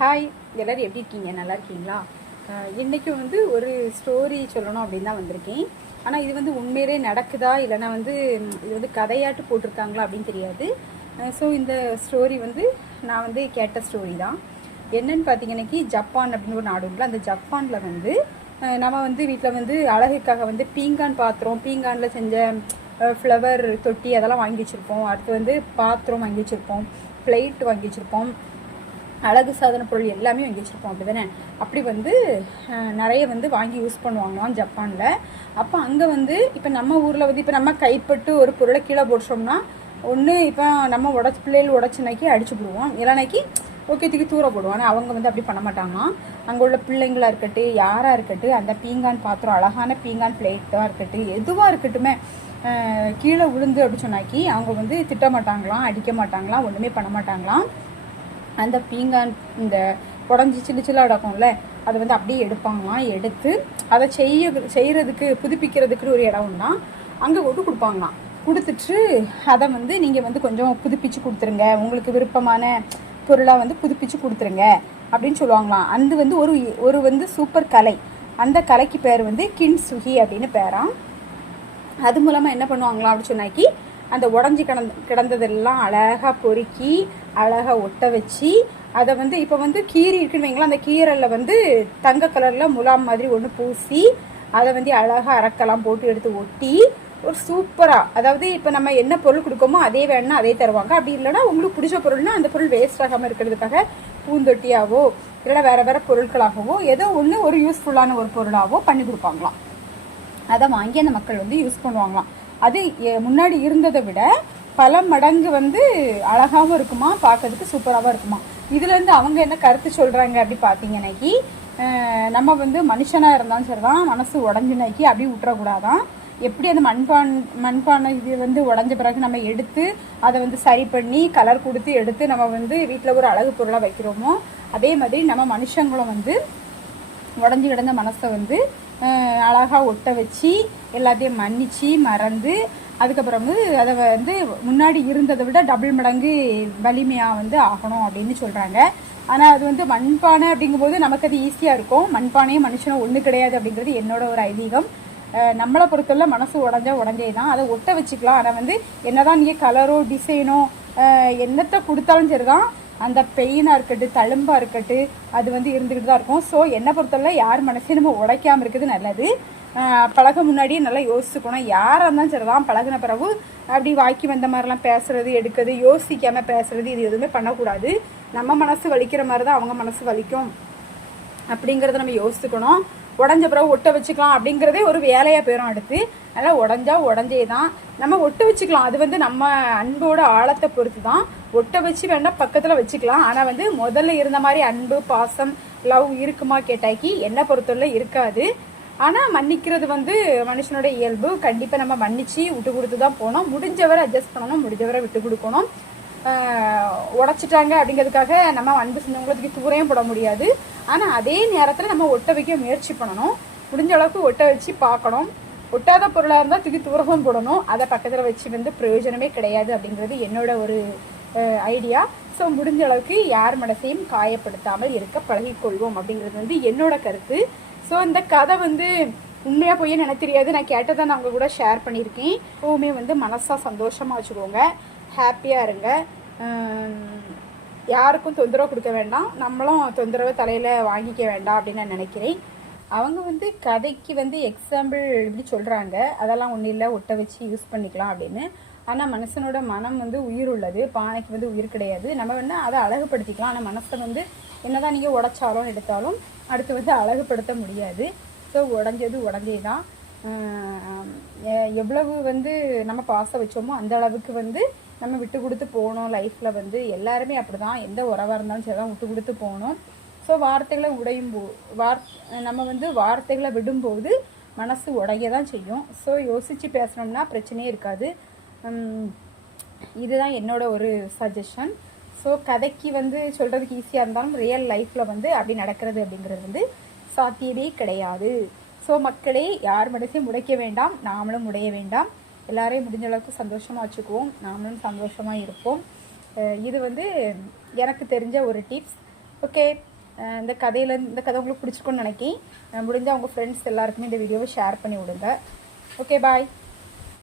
Hi எல்லோரும் எப்படி இருக்கீங்க? நல்லா இருக்கீங்களா? அஹ் வந்து ஒரு ஸ்டோரி சொல்லணும் அப்படின்னு தான் வந்திருக்கேன். ஆனால் இது வந்து உண்மையிலே நடக்குதா? இல்லைன்னா வந்து இது வந்து கதையாட்டு போட்டிருக்காங்களா அப்படின்னு தெரியாது. ஸோ இந்த ஸ்டோரி வந்து நான் வந்து கேட்ட ஸ்டோரி தான். என்னன்னு பார்த்தீங்கன்னாக்கி ஜப்பான் அப்படின்னு ஒரு நாடு அந்த ஜப்பானில் வந்து நம்ம வந்து வீட்டில் வந்து அழகுக்காக வந்து பீங்கான் பாத்திரம் பீங்கானில் செஞ்ச ஃப்ளவர் தொட்டி அதெல்லாம் வாங்கி வச்சுருப்போம். அடுத்து வந்து பாத்திரம் வாங்கி வச்சுருப்போம். பிளேட் வாங்கி வச்சுருப்போம். அழகு சாதன பொருள் எல்லாமே வாங்கி வச்சுருப்போம் அப்படி தானே அப்படி வந்து நிறைய வந்து வாங்கி யூஸ் பண்ணுவாங்களாம் ஜப்பானில். அப்போ அங்கே வந்து இப்போ நம்ம ஊரில் வந்து இப்போ நம்ம கைப்பட்டு ஒரு பொருளை கீழே போட்டோம்னா ஒன்று இப்போ நம்ம உடச்சி பிள்ளைகள் உடச்சினாக்கி அடிச்சு விடுவோம் இல்லைனாக்கி ஓகே தூக்கி தூர போடுவோம். ஆனால் அவங்க வந்து அப்படி பண்ண மாட்டாங்களாம். அங்கே உள்ள பிள்ளைங்களா இருக்கட்டும் யாராக இருக்கட்டும் அந்த பீங்கான் பாத்திரம் அழகான பீங்கான் பிளேட்டாக இருக்கட்டும் எதுவாக இருக்கட்டுமே கீழே விழுந்து அப்படி சொன்னாக்கி அவங்க வந்து திட்ட மாட்டாங்களாம் அடிக்க மாட்டாங்களாம் ஒன்றுமே பண்ண மாட்டாங்களாம். அந்த பீங்கான் இந்த உடஞ்சி சில்லு சில்லா அடக்கும்ல அதை வந்து அப்படியே எடுப்பாங்களாம் எடுத்து அதை செய்ய செய்கிறதுக்கு புதுப்பிக்கிறதுக்குன்னு ஒரு இடம் தான் அங்கே கொண்டு கொடுப்பாங்களாம். கொடுத்துட்டு அதை வந்து நீங்கள் வந்து கொஞ்சம் புதுப்பிச்சு கொடுத்துருங்க. உங்களுக்கு விருப்பமான பொருளாக வந்து புதுப்பிச்சு கொடுத்துருங்க அப்படின்னு சொல்லுவாங்களாம். அது வந்து ஒரு ஒரு வந்து சூப்பர் கலை. அந்த கலைக்கு பேர் வந்து கின்சுகி அப்படின்னு பேராம். அது மூலமாக என்ன பண்ணுவாங்களாம் அப்படின்னு சொன்னாக்கி அந்த உடஞ்சி கிடந்த கிடந்ததெல்லாம் அழகாக பொறுக்கி அழகாக ஒட்ட வச்சு அதை வந்து இப்போ வந்து கீரி இருக்குன்னு வைங்களா அந்த கீரலில் வந்து தங்க கலரில் முலாம் மாதிரி ஒன்று பூசி அதை வந்து அழகாக அரக்கெல்லாம் போட்டு எடுத்து ஒட்டி ஒரு சூப்பராக அதாவது இப்போ நம்ம என்ன பொருள் கொடுக்கோமோ அதே வேணும்னா அதே தருவாங்க. அப்படி இல்லைன்னா உங்களுக்கு பிடிச்ச பொருள்னா அந்த பொருள் வேஸ்ட் ஆகாமல் இருக்கிறதுக்காக பூந்தொட்டியாவோ இல்லைன்னா வேற வேற பொருட்களாகவோ ஏதோ ஒன்று ஒரு யூஸ்ஃபுல்லான ஒரு பொருளாகவோ பண்ணி கொடுப்பாங்களாம். அதை வாங்கி அந்த மக்கள் வந்து யூஸ் பண்ணுவாங்களாம். அது முன்னாடி இருந்ததை விட பல மடங்கு வந்து அழகாகவும் இருக்குமா பார்க்கறதுக்கு சூப்பராகவும் இருக்குமா. இதுலேருந்து அவங்க என்ன கருத்து சொல்கிறாங்க அப்படி பார்த்தீங்கன்னாக்கி நம்ம வந்து மனுஷனாக இருந்தாலும் சரிதான் மனசு உடஞ்சுனாக்கி அப்படி விட்டுறக்கூடாதான். எப்படி அந்த மண்பான் மண்பானை இது வந்து உடஞ்ச பிறகு நம்ம எடுத்து அதை வந்து சரி பண்ணி கலர் கொடுத்து எடுத்து நம்ம வந்து வீட்டில் ஒரு அழகு பொருளாக வைக்கிறோமோ அதே மாதிரி நம்ம மனுஷங்களும் வந்து உடஞ்சி கிடந்த மனசை வந்து அழகாக ஒட்ட வச்சு எல்லாத்தையும் மன்னிச்சு மறந்து அதுக்கப்புறம் வந்து அதை வந்து முன்னாடி இருந்ததை விட டபுள் மடங்கு வலிமையாக வந்து ஆகணும் அப்படின்னு சொல்கிறாங்க ஆனால் அது வந்து மண்பானை அப்படிங்கும்போது நமக்கு அது ஈஸியாக இருக்கும். மண்பானையும் மனுஷனும் ஒன்று கிடையாது அப்படிங்கிறது என்னோட ஒரு ஐதீகம். நம்மளை பொறுத்தவரை மனசு உடஞ்சா உடஞ்சே தான் அதை ஒட்ட வச்சுக்கலாம். ஆனால் வந்து என்னதான் நீங்கள் கலரோ டிசைனோ என்னத்தை கொடுத்தாலும் சரிதான். அந்த பெயினாக இருக்கட்டும் தழும்பாக இருக்கட்டும் அது வந்து இருந்துக்கிட்டு தான் இருக்கும். ஸோ என்னை பொறுத்தவரை யார் மனசையும் நம்ம உடைக்காம இருக்குது நல்லது. பழக முன்னாடியே நல்லா யோசிச்சுக்கணும். யாராக இருந்தாலும் சரிதான் பழகுன பிறகு அப்படி வாக்கி வந்த மாதிரிலாம் பேசுறது எடுக்கிறது யோசிக்காமல் பேசுறது இது எதுவுமே பண்ணக்கூடாது. நம்ம மனசு வலிக்கிற மாதிரி தான் அவங்க மனசு வலிக்கும். அப்படிங்கிறத நம்ம யோசிச்சுக்கணும். உடஞ்ச பிறகு ஒட்ட வச்சுக்கலாம் அப்படிங்கிறதே ஒரு வேலையாக போயிடும் அடுத்து. அதனால் உடஞ்சா உடஞ்சே தான். நம்ம ஒட்ட வச்சுக்கலாம். அது வந்து நம்ம அன்போட ஆழத்தை பொறுத்து தான் ஒட்ட வச்சு வேணால் பக்கத்தில் வச்சுக்கலாம். ஆனால் வந்து முதல்ல இருந்த மாதிரி அன்பு பாசம் லவ் இருக்குமா கேட்டாக்கி என்னை பொறுத்தவரை இருக்காது. ஆனால் மன்னிக்கிறது வந்து மனுஷனோட இயல்பு. கண்டிப்பாக நம்ம மன்னிச்சு விட்டு கொடுத்து தான் போகணும். முடிஞ்சவரை அட்ஜஸ்ட் பண்ணணும். முடிஞ்சவரை விட்டு கொடுக்கணும். உடைச்சிட்டாங்க அப்படிங்கிறதுக்காக நம்ம அன்பு சின்னவங்களுக்கு தூரையும் போட முடியாது. ஆனால் அதே நேரத்தில் நம்ம ஒட்ட வைக்க முயற்சி பண்ணணும். முடிஞ்ச அளவுக்கு ஒட்ட வச்சு பார்க்கணும். ஒட்டாத பொருளாக இருந்தால் தூக்கி தூரமும் போடணும். அதை பக்கத்தில் வச்சு வந்து பிரயோஜனமே கிடையாது அப்படிங்கிறது என்னோட ஒரு ஐடியா ஸோ முடிஞ்ச அளவுக்கு யார் மனசையும் காயப்படுத்தாமல் இருக்க பழகிக்கொள்வோம் அப்படிங்கிறது வந்து என்னோட கருத்து. ஸோ இந்த கதை வந்து உண்மையாக போய் எனக்கு தெரியாது. நான் கேட்டதை நான் உங்கள் கூட ஷேர் பண்ணியிருக்கேன். எப்பவுமே வந்து மனசாக சந்தோஷமாக வச்சுக்கோங்க. ஹாப்பியாக இருங்க. யாருக்கும் தொந்தரவு கொடுக்க வேண்டாம். நம்மளும் தொந்தரவு தலையில் வாங்கிக்க வேண்டாம் அப்படின்னு நான் நினைக்கிறேன். அவங்க வந்து கதைக்கு வந்து எக்ஸாம்பிள் இப்படி சொல்கிறாங்க அதெல்லாம் ஒன்றும் இல்லை ஒட்ட வச்சு யூஸ் பண்ணிக்கலாம் அப்படின்னு. ஆனால் மனுஷனோட மனம் வந்து உயிர் உள்ளது. பானைக்கு வந்து உயிர் கிடையாது. நம்ம வேணால் அதை அழகுபடுத்திக்கலாம். ஆனால் மனசை வந்து என்னதான் நீங்கள் உடைச்சாலும் எடுத்தாலும் அடுத்து வந்து அழகுபடுத்த முடியாது. ஸோ உடஞ்சது உடஞ்சே தான் எவ்வளவு வந்து நம்ம பாசம் வச்சோமோ அந்த அளவுக்கு வந்து நம்ம விட்டு கொடுத்து போகணும் லைஃப்பில் வந்து எல்லாருமே அப்படி தான் எந்த உறவாக இருந்தாலும் சரி தான் விட்டு கொடுத்து போகணும் ஸோ வார்த்தைகளை உடையும் போ வார் நம்ம வந்து வார்த்தைகளை விடும்போது மனசு உடைய தான் செய்யும். ஸோ யோசித்து பேசுனோம்னா பிரச்சனையே இருக்காது. இதுதான் என்னோட ஒரு சஜஷன் ஸோ கதைக்கு வந்து சொல்கிறதுக்கு ஈஸியாக இருந்தாலும் ரியல் லைஃப்பில் வந்து அப்படி நடக்கிறது அப்படிங்கிறது வந்து சாத்தியமே கிடையாது. ஸோ மக்களே யார் மனசையும் உடைக்க வேண்டாம் நாமளும் உடைய வேண்டாம். எல்லாரையும் முடிஞ்ச அளவுக்கு சந்தோஷமாக வச்சுக்குவோம். நாமளும் சந்தோஷமாக இருப்போம். இது வந்து எனக்கு தெரிஞ்ச ஒரு டிப்ஸ் ஓகே இந்த கதையில் இந்த கதை உங்களுக்கு பிடிச்சிருக்கும்னு நினைக்கி முடிஞ்சால் உங்கள் ஃப்ரெண்ட்ஸ் எல்லாருக்குமே இந்த வீடியோவை ஷேர் பண்ணி விடுங்க. Okay bye